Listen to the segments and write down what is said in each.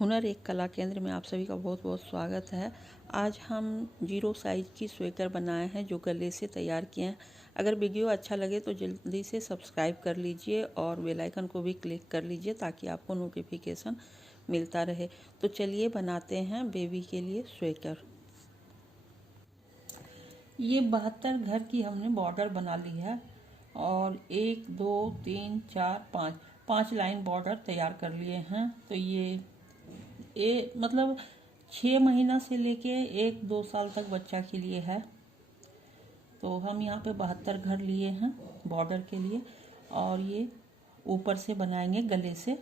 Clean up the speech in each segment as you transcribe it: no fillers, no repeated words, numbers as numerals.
हुनर एक कला केंद्र में आप सभी का बहुत बहुत स्वागत है। आज हम 0 साइज की स्वेटर बनाए हैं जो गले से तैयार किए हैं। अगर वीडियो अच्छा लगे तो जल्दी से सब्सक्राइब कर लीजिए और बेल आइकन को भी क्लिक कर लीजिए ताकि आपको नोटिफिकेशन मिलता रहे। तो चलिए बनाते हैं बेबी के लिए स्वेटर। ये 72 घर की हमने बॉर्डर बना ली है और 1 2 3 4 5 लाइन बॉर्डर तैयार कर लिए हैं। तो ये मतलब 6 महीना से लेके 1-2 साल तक बच्चा के लिए है। तो हम यहाँ पे 72 घर लिए हैं बॉर्डर के लिए और ये ऊपर से बनाएंगे गले से,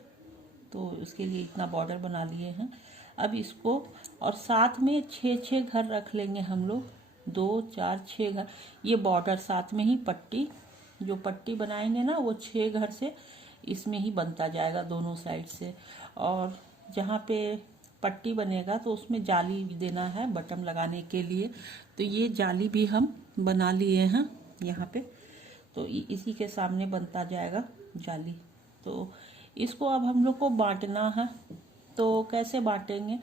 तो इसके लिए इतना बॉर्डर बना लिए हैं। अब इसको और साथ में 6 घर रख लेंगे हम लोग, 2 4 6 घर। ये बॉर्डर साथ में ही पट्टी, जो पट्टी बनाएंगे ना वो 6 घर से इसमें ही बनता जाएगा दोनों साइड से। और जहाँ पे पट्टी बनेगा तो उसमें जाली भी देना है बटन लगाने के लिए, तो ये जाली भी हम बना लिए हैं यहाँ पे। तो इसी के सामने बनता जाएगा जाली। तो इसको अब हम लोग को बांटना है। तो कैसे बांटेंगे,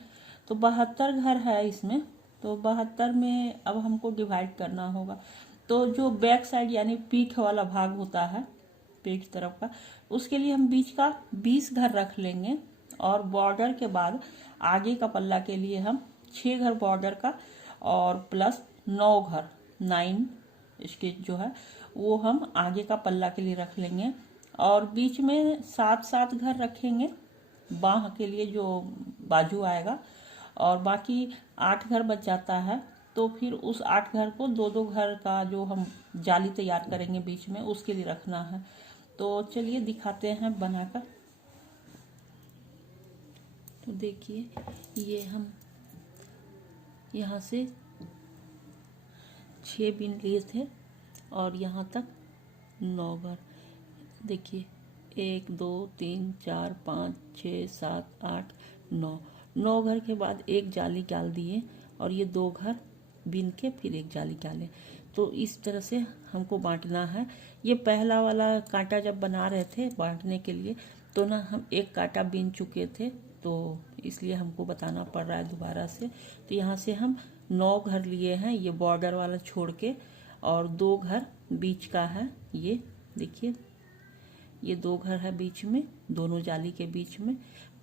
तो 72 घर है इसमें, तो 72 में अब हमको डिवाइड करना होगा। तो जो बैक साइड यानी पीठ वाला भाग होता है पीठ तरफ का, उसके लिए हम बीच का 20 घर रख लेंगे और बॉर्डर के बाद आगे का पल्ला के लिए हम 6 घर बॉर्डर का और प्लस 9 घर 9 इसके जो है वो हम आगे का पल्ला के लिए रख लेंगे। और बीच में 7 घर रखेंगे बाह के लिए जो बाजू आएगा, और बाकी 8 घर बच जाता है। तो फिर उस 8 घर को 2 घर का जो हम जाली तैयार करेंगे बीच में उसके लिए रखना है। तो चलिए दिखाते हैं बनाकर। तो देखिए ये हम यहाँ से 6 बिन लिए थे और यहाँ तक 9 घर। देखिए 1 2 3 4 5 6 7 8 9 घर के बाद एक जाली डाल दिए और ये 2 घर बिन के फिर एक जाली डालें। तो इस तरह से हमको बांटना है। ये पहला वाला कांटा जब बना रहे थे बांटने के लिए तो ना हम एक कांटा बिन चुके थे, तो इसलिए हमको बताना पड़ रहा है दोबारा से। तो यहाँ से हम 9 घर लिए हैं ये बॉर्डर वाला छोड़ के, और 2 घर बीच का है। ये देखिए ये 2 घर है बीच में, दोनों जाली के बीच में।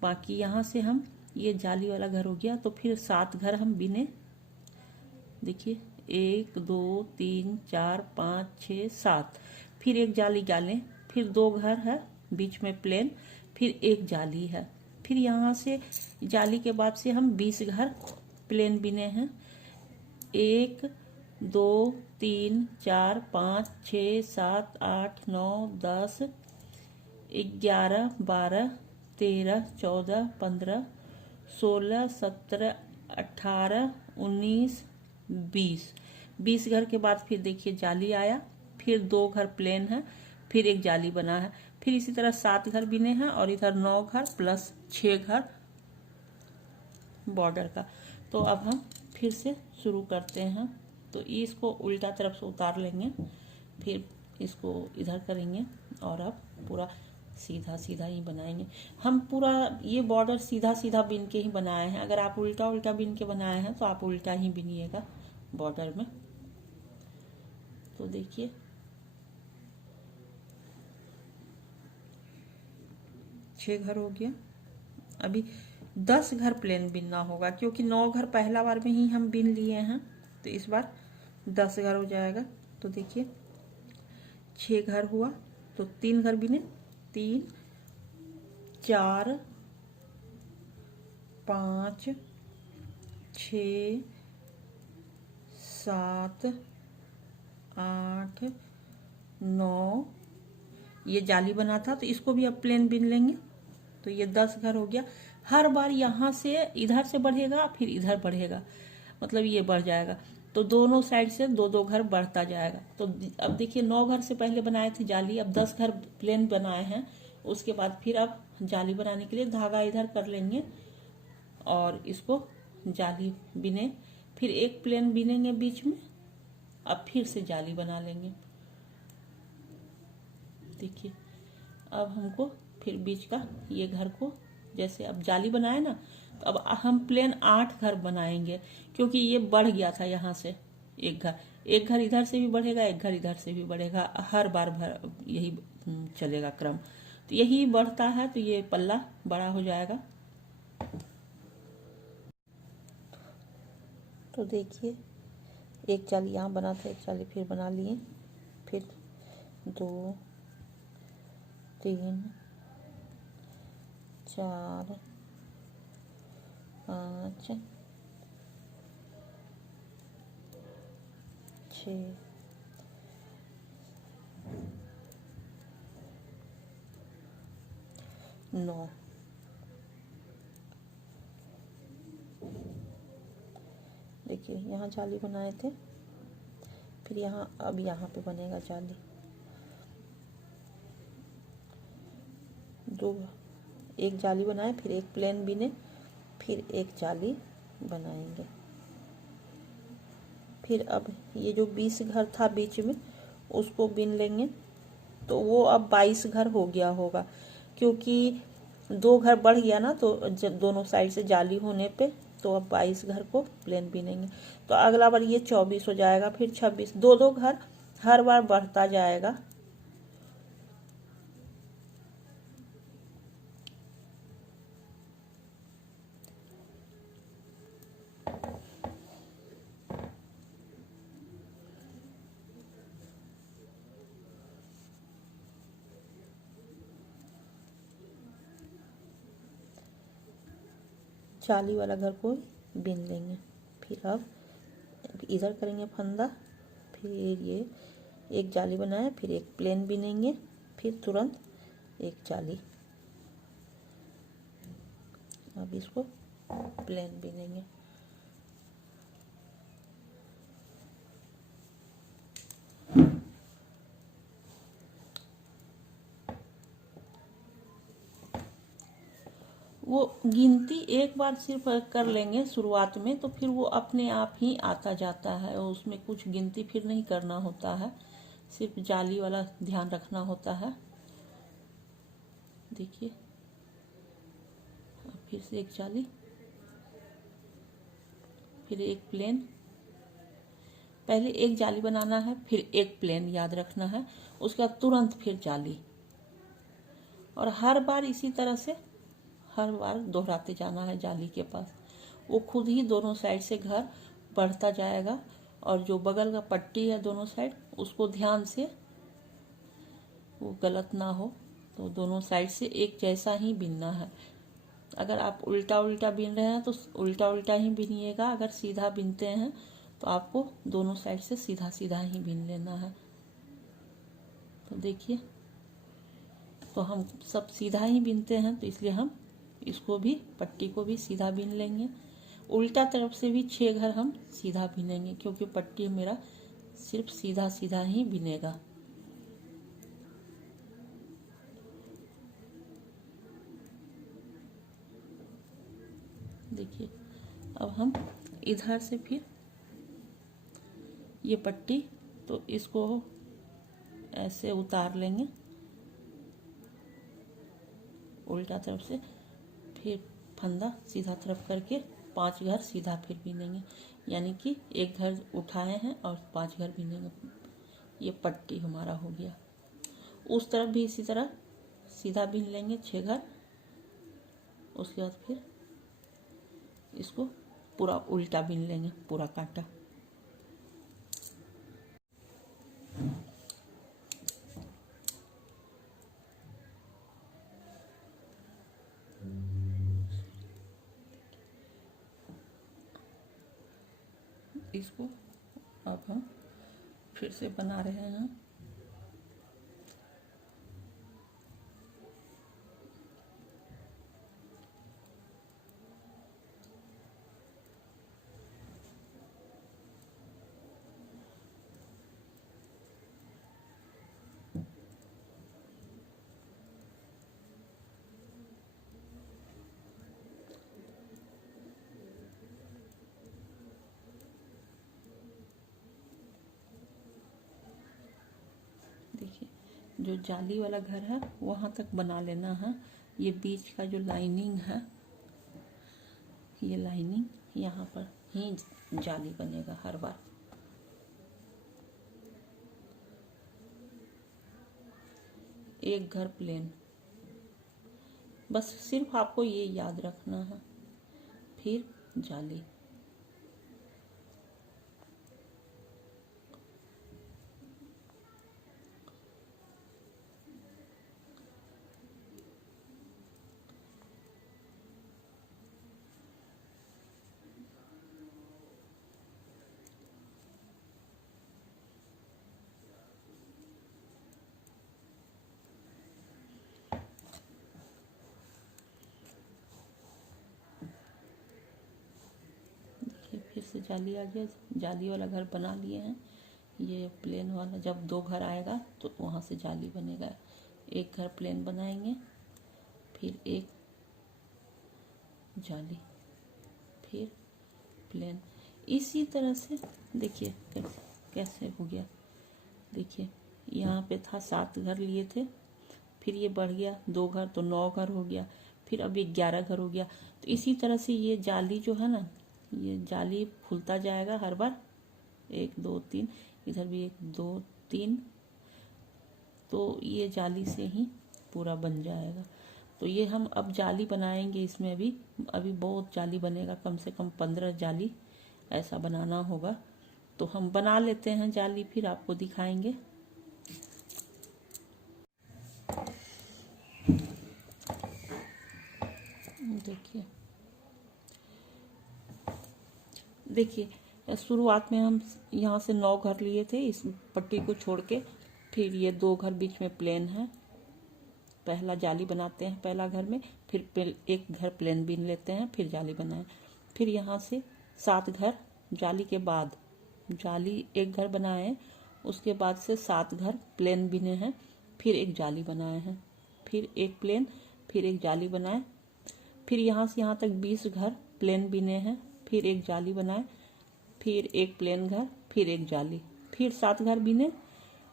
बाकी यहाँ से हम ये जाली वाला घर हो गया, तो फिर 7 घर हम बिने। देखिए 1 2 3 4 5 6 7, फिर एक जाली डालें, फिर 2 घर है बीच में प्लेन, फिर एक जाली है। फिर यहाँ से जाली के बाद से हम 20 घर प्लेन बिने हैं। 1 2 3 4 5 6 7 8 9 10 11 12 13 14 15 16 17 18 19 20 घर के बाद फिर देखिए जाली आया, फिर 2 घर प्लेन है, फिर एक जाली बना है। फिर इसी तरह 7 घर बिने हैं और इधर 9 घर प्लस 6 घर बॉर्डर का। तो अब हम फिर से शुरू करते हैं। तो इसको उल्टा तरफ से उतार लेंगे, फिर इसको इधर करेंगे और अब पूरा सीधा सीधा ही बनाएंगे। हम पूरा ये बॉर्डर सीधा सीधा बिन के ही बनाए हैं। अगर आप उल्टा उल्टा बिन के बनाए हैं तो आप उल्टा ही बिनिएगा बॉर्डर में। तो देखिए 6 घर हो गया। अभी 10 घर प्लेन बिनना होगा क्योंकि 9 घर पहला बार में ही हम बिन लिए हैं, तो इस बार 10 घर हो जाएगा। तो देखिए 6 घर हुआ तो 3 घर बिने, 3 4 5 6 7 8 9, ये जाली बना था तो इसको भी अब प्लेन बिन लेंगे। तो ये 10 घर हो गया। हर बार यहाँ से इधर से बढ़ेगा फिर इधर बढ़ेगा, मतलब ये बढ़ जाएगा। तो दोनों साइड से 2 घर बढ़ता जाएगा। तो अब देखिए 9 घर से पहले बनाए थे जाली, अब 10 घर प्लेन बनाए हैं। उसके बाद फिर अब जाली बनाने के लिए धागा इधर कर लेंगे और इसको जाली बिने, फिर एक प्लेन बिनेंगे बीच में, अब फिर से जाली बना लेंगे। देखिए अब हमको फिर बीच का ये घर को जैसे अब जाली बनाए ना, तो अब हम प्लेन 8 घर बनाएंगे, क्योंकि ये बढ़ गया था यहाँ से एक घर इधर से भी बढ़ेगा, एक घर इधर से भी बढ़ेगा, हर बार यही चलेगा क्रम। तो यही बढ़ता है, तो ये पल्ला बड़ा हो जाएगा। तो देखिए, एक जाली यहाँ बना था, एक जाली फिर बना लिए, फिर 2 3 4 5 6 9। देखिए यहाँ जाली बनाए थे, फिर यहाँ अब यहाँ पे बनेगा जाली। 2 एक जाली बनाए, फिर एक प्लेन बिने, फिर एक जाली बनाएंगे। फिर अब ये जो 20 घर था बीच में, उसको बिन लेंगे, तो वो अब 22 घर हो गया होगा, क्योंकि 2 घर बढ़ गया ना, तो दोनों साइड से जाली होने पे, तो अब 22 घर को प्लेन बिनेंगे। तो अगला बार ये 24 हो जाएगा, फिर 26, 2 घर हर बार बढ़ता जाएगा। जाली वाला घर को बिन लेंगे, फिर अब इधर करेंगे फंदा, फिर ये एक जाली बनाए, फिर एक प्लेन बिनेंगे, फिर तुरंत एक जाली। अब इसको प्लेन बिनेंगे। वो गिनती एक बार सिर्फ कर लेंगे शुरुआत में, तो फिर वो अपने आप ही आता जाता है, और उसमें कुछ गिनती फिर नहीं करना होता है, सिर्फ जाली वाला ध्यान रखना होता है। देखिए, फिर से एक जाली, फिर एक प्लेन। पहले एक जाली बनाना है, फिर एक प्लेन याद रखना है, उसके बाद तुरंत फिर जाली, और हर बार इसी तरह से हर बार दोहराते जाना है जाली के पास। वो खुद ही दोनों साइड से घर बढ़ता जाएगा, और जो बगल का पट्टी है दोनों साइड, उसको ध्यान से, वो गलत ना हो, तो दोनों साइड से एक जैसा ही बिनना है। अगर आप उल्टा उल्टा बिन रहे हैं तो उल्टा उल्टा ही बिनिएगा, अगर सीधा बिनते हैं तो आपको दोनों साइड से सीधा सीधा ही बिन लेना है। तो देखिए, तो हम सब सीधा ही बिनते हैं, तो इसलिए हम इसको भी, पट्टी को भी सीधा बिन लेंगे। उल्टा तरफ से भी 6 घर हम सीधा बिनेंगे, क्योंकि पट्टी मेरा सिर्फ सीधा सीधा ही बिनेगा। देखिए, अब हम इधर से फिर ये पट्टी, तो इसको ऐसे उतार लेंगे उल्टा तरफ से, फिर फंदा सीधा तरफ करके 5 घर सीधा फिर बिनेंगे, यानी कि एक घर उठाए हैं और 5 घर बिनेंगे। ये पट्टी हमारा हो गया। उस तरफ भी इसी तरह सीधा बिन लेंगे 6 घर, उसके बाद फिर इसको पूरा उल्टा बिन लेंगे, पूरा कांटा। इसको अब हम फिर से बना रहे हैं। देखिए, जो जाली वाला घर है वहाँ तक बना लेना है, ये बीच का जो लाइनिंग है, ये लाइनिंग यहाँ पर ही जाली बनेगा हर बार। एक घर प्लेन, बस सिर्फ आपको ये याद रखना है। फिर जाली, फिर से जाली आ गया। जाली वाला घर बना लिए हैं। ये प्लेन वाला जब दो घर आएगा तो वहाँ से जाली बनेगा। एक घर प्लेन बनाएंगे, फिर एक जाली, फिर प्लेन। इसी तरह से देखिए कैसे हो गया। देखिए यहाँ पे था 7 घर लिए थे, फिर ये बढ़ गया 2 घर तो 9 घर हो गया, फिर अब 11 घर हो गया। तो इसी तरह से ये जाली जो है ना, ये जाली खुलता जाएगा हर बार। 1 2 3, इधर भी 1 2 3, तो ये जाली से ही पूरा बन जाएगा। तो ये हम अब जाली बनाएंगे इसमें। अभी बहुत जाली बनेगा, कम से कम 15 जाली ऐसा बनाना होगा। तो हम बना लेते हैं जाली, फिर आपको दिखाएंगे। देखिए शुरुआत में हम यहाँ से 9 घर लिए थे इस पट्टी को छोड़ के। फिर ये 2 घर बीच में प्लेन है, पहला जाली बनाते हैं पहला घर में, फिर एक घर प्लेन बीन लेते हैं, फिर जाली बनाए। फिर यहाँ से 7 घर जाली के बाद, जाली एक घर बनाए, उसके बाद से 7 घर प्लेन बिने हैं, फिर एक जाली बनाए हैं, फिर एक प्लेन, फिर एक जाली बनाए। फिर यहाँ से यहाँ तक 20 घर प्लेन बिने हैं, फिर एक जाली बनाए, फिर एक प्लेन घर, फिर एक जाली, फिर 7 घर बिने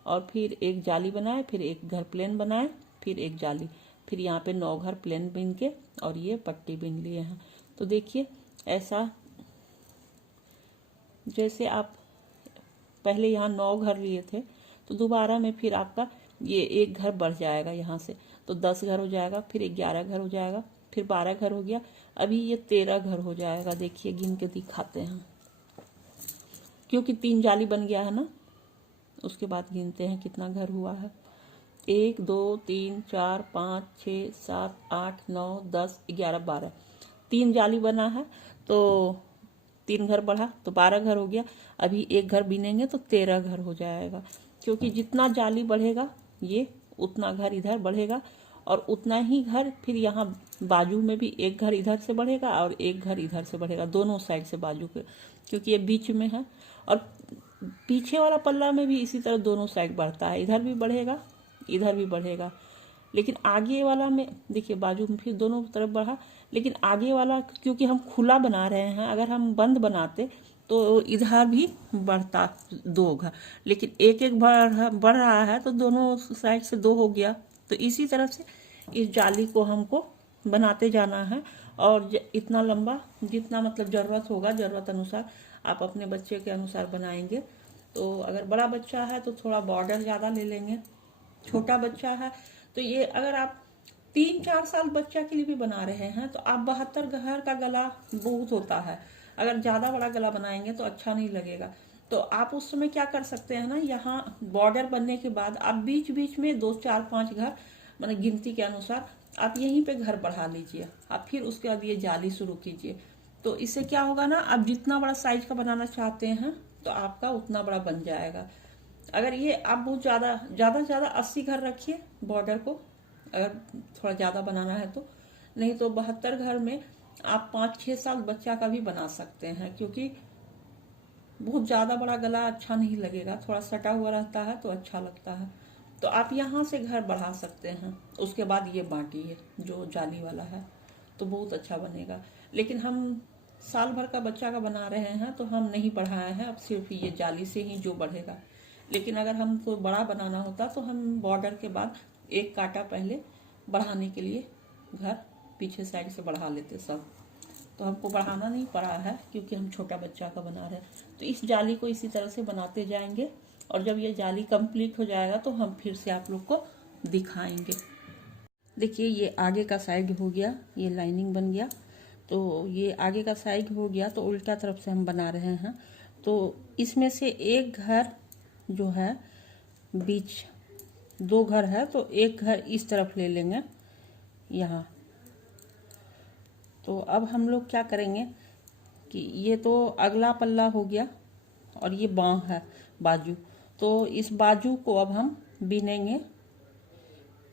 और फिर एक जाली बनाए, फिर एक घर प्लेन बनाए, फिर एक जाली, फिर यहाँ पे 9 घर प्लेन बिन के और ये पट्टी बिन लिए हैं। तो देखिए ऐसा, जैसे आप पहले यहाँ 9 घर लिए थे तो दोबारा में फिर आपका ये एक घर बढ़ जाएगा यहाँ से, तो 10 घर हो जाएगा, फिर 11 घर हो जाएगा, फिर 12 घर हो गया, अभी ये 13 घर हो जाएगा। देखिए गिन के दिखाते हैं, क्योंकि 3 जाली बन गया है ना, उसके बाद गिनते हैं कितना घर हुआ है। 1 2 3 4 5 6 7 8 9 10 11 12, 3 जाली बना है तो 3 घर बढ़ा तो 12 घर हो गया। अभी एक घर बिनेंगे तो 13 घर हो जाएगा, क्योंकि जितना जाली बढ़ेगा ये उतना घर इधर बढ़ेगा और उतना ही घर फिर यहाँ बाजू में भी एक घर इधर से बढ़ेगा और एक घर इधर से बढ़ेगा, दोनों साइड से बाजू के, क्योंकि ये बीच में है। और पीछे वाला पल्ला में भी इसी तरह दोनों साइड बढ़ता है, इधर भी बढ़ेगा इधर भी बढ़ेगा। लेकिन आगे वाला में देखिए बाजू में फिर दोनों तरफ बढ़ा, लेकिन आगे वाला क्योंकि हम खुला बना रहे हैं, अगर हम बंद बनाते तो इधर भी बढ़ता 2 घर, लेकिन एक एक बढ़ रहा है तो दोनों साइड से 2 हो गया। तो इसी तरह से इस जाली को हमको बनाते जाना है और इतना लंबा जितना मतलब ज़रूरत होगा, ज़रूरत अनुसार आप अपने बच्चे के अनुसार बनाएंगे। तो अगर बड़ा बच्चा है तो थोड़ा बॉर्डर ज़्यादा ले लेंगे, छोटा बच्चा है तो ये अगर आप 3-4 साल बच्चा के लिए भी बना रहे हैं तो आप 72 घर का गला बहुत होता है, अगर ज़्यादा बड़ा गला बनाएंगे तो अच्छा नहीं लगेगा। तो आप उस समय क्या कर सकते हैं ना, यहाँ बॉर्डर बनने के बाद आप बीच बीच में 2 4 5 घर मतलब गिनती के अनुसार आप यहीं पे घर बढ़ा लीजिए, आप फिर उसके बाद ये जाली शुरू कीजिए। तो इससे क्या होगा ना, आप जितना बड़ा साइज का बनाना चाहते हैं तो आपका उतना बड़ा बन जाएगा। अगर ये आप बहुत ज़्यादा 80 घर रखिए बॉर्डर को, अगर थोड़ा ज़्यादा बनाना है तो, नहीं तो 72 घर में आप 5-6 साल बच्चा का भी बना सकते हैं, क्योंकि बहुत ज़्यादा बड़ा गला अच्छा नहीं लगेगा, थोड़ा सटा हुआ रहता है तो अच्छा लगता है। तो आप यहाँ से घर बढ़ा सकते हैं, उसके बाद ये बांटिए जो जाली वाला है तो बहुत अच्छा बनेगा। लेकिन हम साल भर का बच्चा का बना रहे हैं तो हम नहीं बढ़ाए हैं, अब सिर्फ ये जाली से ही जो बढ़ेगा। लेकिन अगर हमको बड़ा बनाना होता तो हम बॉर्डर के बाद एक कांटा पहले बढ़ाने के लिए घर पीछे साइड से बढ़ा लेते सब। तो हमको बढ़ाना नहीं पड़ा है क्योंकि हम छोटा बच्चा का बना रहे हैं। तो इस जाली को इसी तरह से बनाते जाएंगे और जब ये जाली कंप्लीट हो जाएगा तो हम फिर से आप लोग को दिखाएंगे। देखिए ये आगे का साइड हो गया, ये लाइनिंग बन गया। तो ये आगे का साइड हो गया तो उल्टा तरफ से हम बना रहे हैं। तो इसमें से एक घर जो है, बीच 2 घर है तो एक घर इस तरफ ले लेंगे यहाँ। तो अब हम लोग क्या करेंगे कि ये तो अगला पल्ला हो गया और ये बाँह है, बाजू। तो इस बाजू को अब हम बिनेंगे,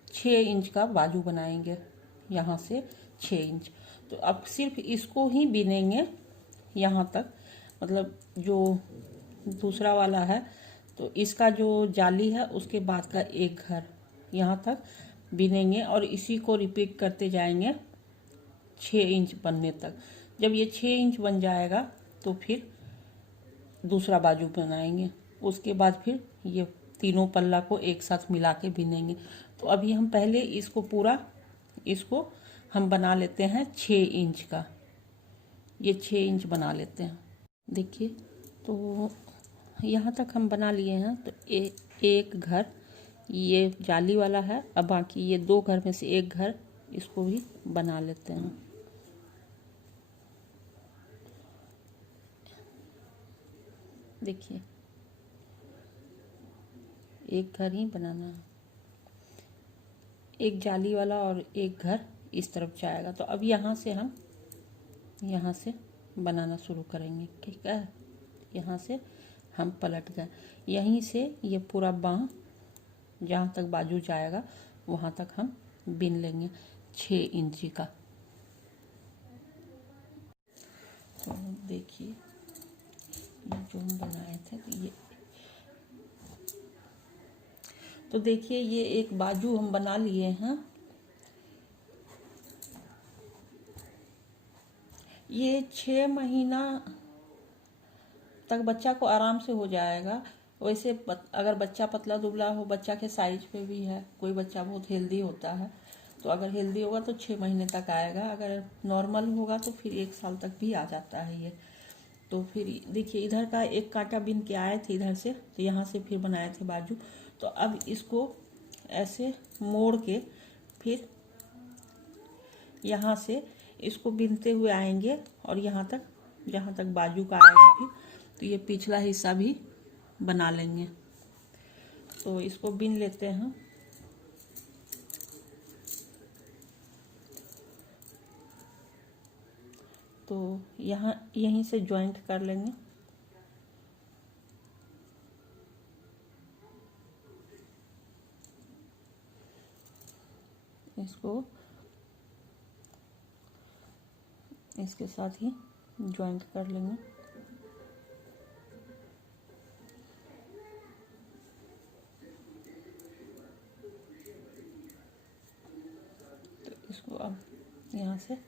6 इंच का बाजू बनाएंगे, यहाँ से 6 इंच। तो अब सिर्फ इसको ही बिनेंगे यहाँ तक, मतलब जो दूसरा वाला है तो इसका जो जाली है उसके बाद का एक घर यहाँ तक बिनेंगे और इसी को रिपीट करते जाएंगे 6 इंच बनने तक। जब ये 6 इंच बन जाएगा तो फिर दूसरा बाजू बनाएंगे, उसके बाद फिर ये तीनों पल्ला को एक साथ मिला के बिनेंगे। तो अभी हम पहले इसको पूरा, इसको हम बना लेते हैं 6 इंच का, ये 6 इंच बना लेते हैं। देखिए तो यहाँ तक हम बना लिए हैं। तो एक घर ये जाली वाला है, अब बाकी ये 2 घर में से एक घर इसको भी बना लेते हैं। देखिए एक घर ही बनाना है, एक जाली वाला और एक घर इस तरफ जाएगा। तो अब यहाँ से हम यहाँ से बनाना शुरू करेंगे, ठीक है। यहाँ से हम पलट गए, यहीं से ये पूरा बाँह जहाँ तक बाजू जाएगा वहाँ तक हम बिन लेंगे 6 इंची का। तो देखिए ये जो हम बनाए थे तो देखिए ये एक बाजू हम बना लिए हैं। ये 6 महीना तक बच्चा को आराम से हो जाएगा। वैसे अगर बच्चा पतला दुबला हो, बच्चा के साइज पे भी है, कोई बच्चा बहुत हेल्दी होता है तो अगर हेल्दी होगा तो 6 महीने तक आएगा, अगर नॉर्मल होगा तो फिर 1 साल तक भी आ जाता है ये। तो फिर देखिए इधर का एक कांटा बिन के आए थे इधर से, तो यहाँ से फिर बनाए थे बाजू। तो अब इसको ऐसे मोड़ के फिर यहाँ से इसको बिनते हुए आएंगे और यहाँ तक, जहाँ तक बाजू का आएगा फिर तो ये पिछला हिस्सा भी बना लेंगे। तो इसको बिन लेते हैं। तो यहाँ यहीं से जॉइंट कर लेंगे। इसको इसके साथ ही जॉइंट कर लेंगे। तो इसको अब यहाँ से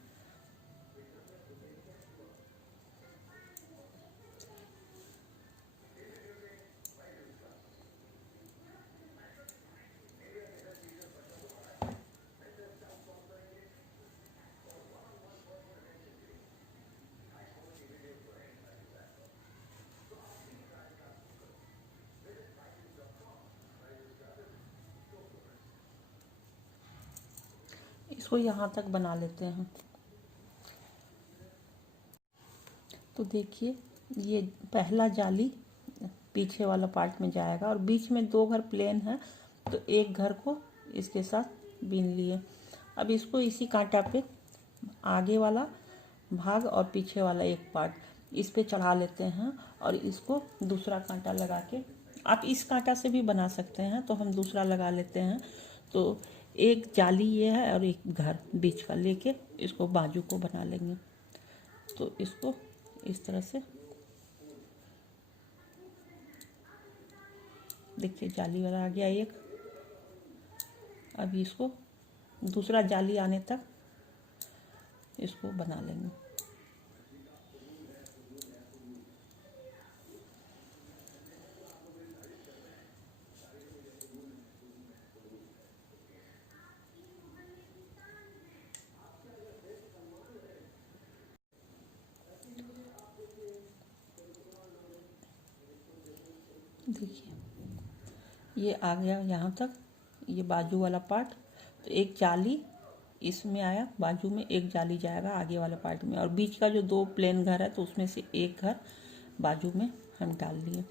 इसको यहाँ तक बना लेते हैं। तो देखिए ये पहला जाली पीछे वाला पार्ट में जाएगा और बीच में 2 घर प्लेन है तो एक घर को इसके साथ बीन लिए। अब इसको इसी कांटा पे आगे वाला भाग और पीछे वाला एक पार्ट इस पे चढ़ा लेते हैं और इसको दूसरा कांटा लगा के, आप इस कांटा से भी बना सकते हैं, तो हम दूसरा लगा लेते हैं। तो एक जाली ये है और एक घर बीच का लेके इसको बाजू को बना लेंगे। तो इसको इस तरह से देखिए जाली वाला आ गया एक। अब इसको दूसरा जाली आने तक इसको बना लेंगे। देखिए ये आ गया यहाँ तक, ये बाजू वाला पार्ट। तो एक जाली इसमें आया, बाजू में एक जाली जाएगा आगे वाले पार्ट में, और बीच का जो 2 प्लेन घर है तो उसमें से एक घर बाजू में हम डाल लिए।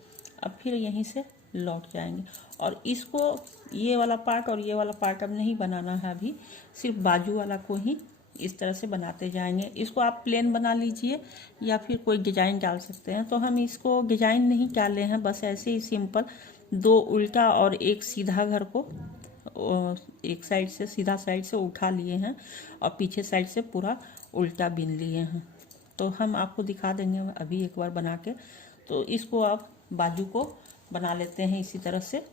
अब फिर यहीं से लौट जाएंगे, और इसको ये वाला पार्ट और ये वाला पार्ट अब नहीं बनाना है, अभी सिर्फ बाजू वाला को ही इस तरह से बनाते जाएंगे। इसको आप प्लेन बना लीजिए या फिर कोई डिजाइन डाल सकते हैं। तो हम इसको डिजाइन नहीं डाले हैं, बस ऐसे ही सिंपल 2 उल्टा और एक सीधा घर को एक साइड से सीधा साइड से उठा लिए हैं और पीछे साइड से पूरा उल्टा बिन लिए हैं। तो हम आपको दिखा देंगे अभी एक बार बना के। तो इसको आप बाजू को बना लेते हैं इसी तरह से,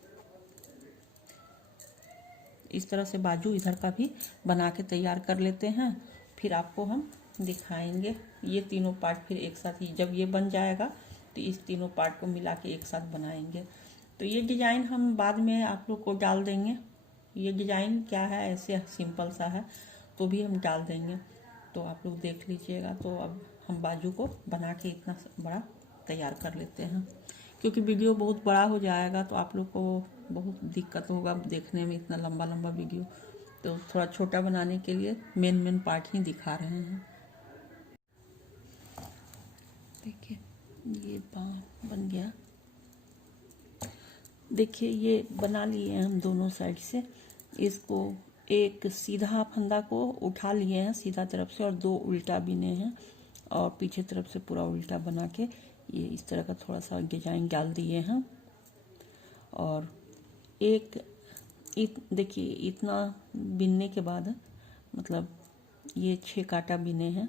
इस तरह से बाजू इधर का भी बना के तैयार कर लेते हैं। फिर आपको हम दिखाएंगे ये तीनों पार्ट फिर एक साथ ही, जब ये बन जाएगा तो इस तीनों पार्ट को मिला के एक साथ बनाएंगे। तो ये डिज़ाइन हम बाद में आप लोग को डाल देंगे। ये डिज़ाइन क्या है, ऐसे सिंपल सा है तो भी हम डाल देंगे, तो आप लोग देख लीजिएगा। तो अब हम बाजू को बना के इतना बड़ा तैयार कर लेते हैं, क्योंकि वीडियो बहुत बड़ा हो जाएगा तो आप लोग को बहुत दिक्कत होगा देखने में, इतना लंबा लंबा वीडियो। तो थोड़ा छोटा बनाने के लिए मेन पार्ट ही दिखा रहे हैं। देखिए ये बाँह बन गया। देखिए ये बना लिए हम दोनों साइड से। इसको एक सीधा फंदा को उठा लिए हैं सीधा तरफ से, और 2 उल्टा बिने हैं और पीछे तरफ से पूरा उल्टा बना के ये इस तरह का थोड़ा सा डिजाइन डाल दिए हैं। और एक देखिए इतना बिनने के बाद मतलब ये 6 कांटा बिने हैं,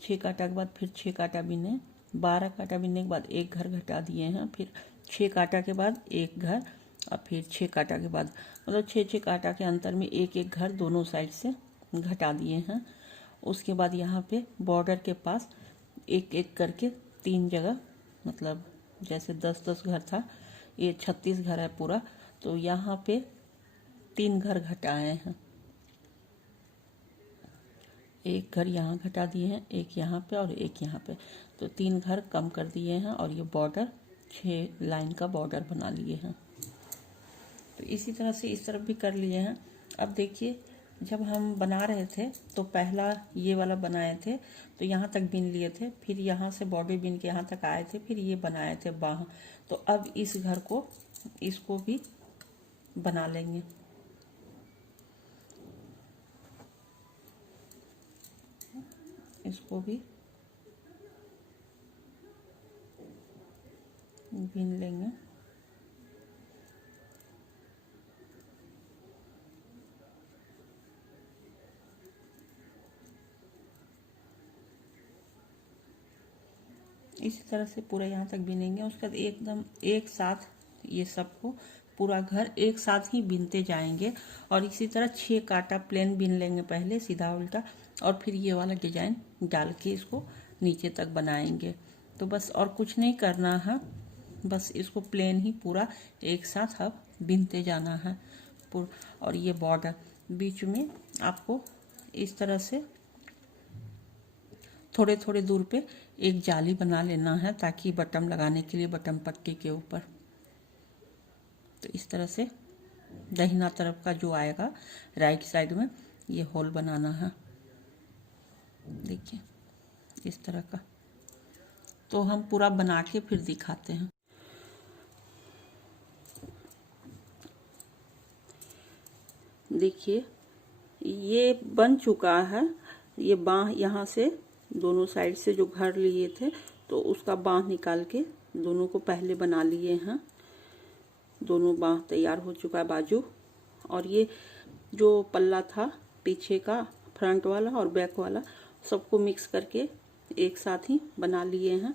6 कांटा के बाद फिर 6 कांटा बिने, 12 कांटा बिनने के बाद एक घर घटा दिए हैं, फिर 6 कांटा के बाद एक घर, और फिर 6 कांटा के बाद मतलब 6 कांटा के अंतर में एक एक घर दोनों साइड से घटा दिए हैं। उसके बाद यहाँ पे बॉर्डर के पास एक एक करके 3 जगह, मतलब जैसे 10-10 घर था, ये 36 घर है पूरा, तो यहाँ पे 3 घर घटाए हैं। एक घर यहाँ घटा दिए हैं, एक यहाँ पे और एक यहाँ पे, तो 3 घर कम कर दिए हैं। और ये बॉर्डर 6 लाइन का बॉर्डर बना लिए हैं। तो इसी तरह से इस तरफ भी कर लिए हैं। अब देखिए जब हम बना रहे थे तो पहला ये वाला बनाए थे तो यहाँ तक बिन लिए थे, फिर यहाँ से बॉर्डर बिन के यहाँ तक आए थे, फिर ये बनाए थे बाह। तो अब इस घर को इसको भी बना लेंगे। इसको भी बिन लेंगे। इसी तरह से पूरा यहाँ तक बिनेंगे। उसके बाद एकदम एक साथ ये सबको पूरा घर एक साथ ही बिनते जाएंगे। और इसी तरह 6 कांटा प्लेन बिन लेंगे पहले सीधा उल्टा, और फिर ये वाला डिजाइन डाल के इसको नीचे तक बनाएंगे। तो बस और कुछ नहीं करना है, बस इसको प्लेन ही पूरा एक साथ अब बिनते जाना है। और ये बॉर्डर बीच में आपको इस तरह से थोड़े थोड़े दूर पे एक जाली बना लेना है, ताकि बटन लगाने के लिए बटन पट्टी के ऊपर। तो इस तरह से दाहिना तरफ का जो आएगा राइट साइड में ये होल बनाना है। देखिए इस तरह का। तो हम पूरा बना के फिर दिखाते हैं। देखिए ये बन चुका है। ये बाँह यहाँ से दोनों साइड से जो घर लिए थे तो उसका बाँह निकाल के दोनों को पहले बना लिए हैं। दोनों बाँह तैयार हो चुका है बाजू। और ये जो पल्ला था पीछे का, फ्रंट वाला और बैक वाला, सबको मिक्स करके एक साथ ही बना लिए हैं।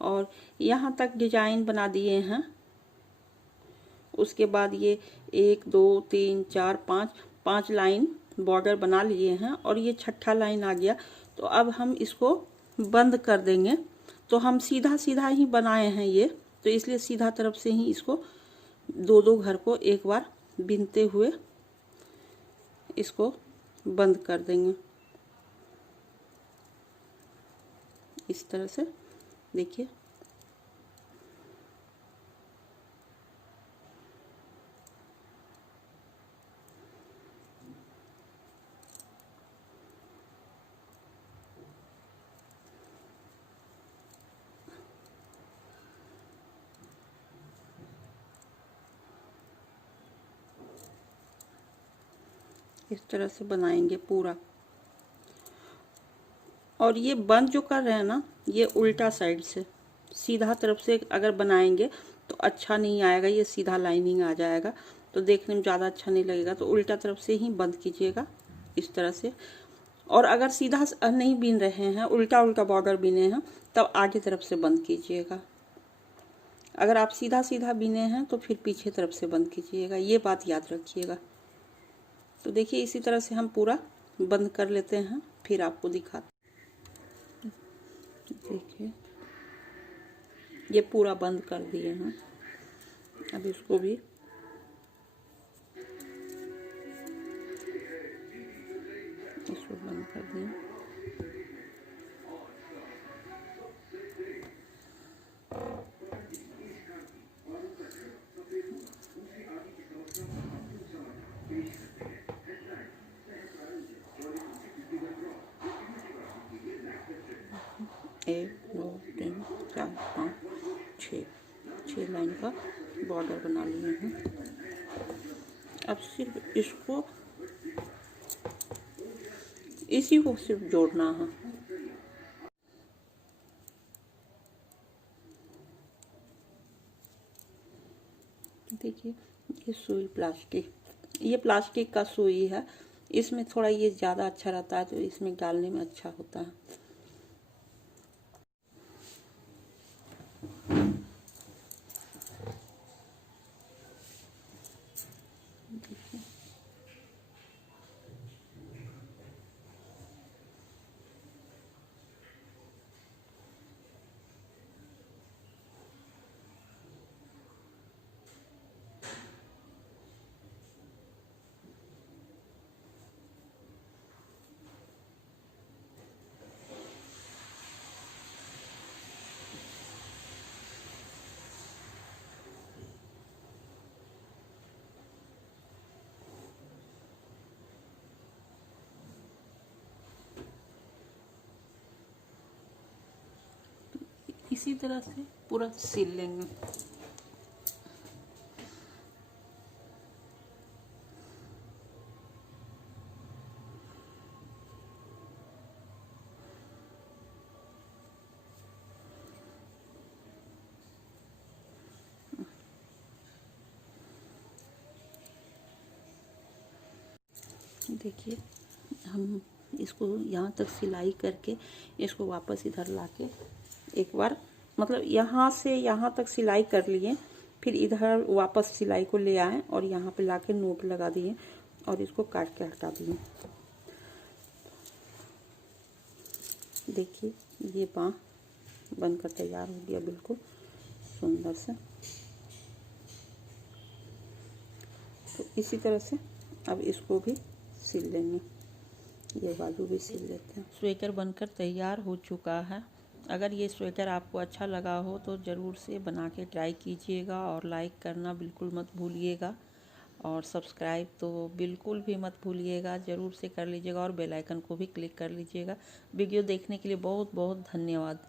और यहाँ तक डिजाइन बना दिए हैं। उसके बाद ये 1 2 3 4 5 लाइन बॉर्डर बना लिए हैं, और ये 6ठा लाइन आ गया। तो अब हम इसको बंद कर देंगे। तो हम सीधा सीधा ही बनाए हैं ये, तो इसलिए सीधा तरफ से ही इसको 2-2 घर को एक बार बिनते हुए इसको बंद कर देंगे इस तरह से। देखिए इस तरह से बनाएंगे पूरा। और ये बंद जो कर रहे हैं ना, ये उल्टा साइड से, सीधा तरफ से अगर बनाएंगे तो अच्छा नहीं आएगा, ये सीधा लाइनिंग आ जाएगा तो देखने में ज़्यादा अच्छा नहीं लगेगा। तो उल्टा तरफ से ही बंद कीजिएगा इस तरह से। और अगर सीधा नहीं बीन रहे हैं, उल्टा उल्टा बॉर्डर बीने हैं, तब आगे तरफ से बंद कीजिएगा। अगर आप सीधा सीधा बीने हैं तो फिर पीछे तरफ से बंद कीजिएगा, ये बात याद रखिएगा। तो देखिए इसी तरह से हम पूरा बंद कर लेते हैं, फिर आपको दिखाते। देखिए ये पूरा बंद कर दिए हैं। अब इसको भी बंद कर दिए। एक, दो, तीन, चार, पाँच, छः लाइन का बॉर्डर बना लिए हैं। अब सिर्फ इसको, इसी को सिर्फ जोड़ना है। देखिए ये सुई प्लास्टिक, ये प्लास्टिक का सुई है, इसमें थोड़ा ये ज़्यादा अच्छा रहता है, तो इसमें डालने में अच्छा होता है। इसी तरह से पूरा सिल लेंगे। देखिए हम इसको यहाँ तक सिलाई करके इसको वापस इधर लाके एक बार, मतलब यहाँ से यहाँ तक सिलाई कर लिए, फिर इधर वापस सिलाई को ले आए और यहाँ पे लाके नोट लगा दिए और इसको काट के हटा दिए। देखिए ये बाँह बनकर तैयार हो गया, बिल्कुल सुंदर से। तो इसी तरह से अब इसको भी सिल लेंगे, ये बाजू भी सिल लेते हैं। स्वेटर बनकर तैयार हो चुका है। अगर ये स्वेटर आपको अच्छा लगा हो तो ज़रूर से बना के ट्राई कीजिएगा और लाइक करना बिल्कुल मत भूलिएगा, और सब्सक्राइब तो बिल्कुल भी मत भूलिएगा, ज़रूर से कर लीजिएगा, और बेल आइकन को भी क्लिक कर लीजिएगा। वीडियो देखने के लिए बहुत बहुत धन्यवाद।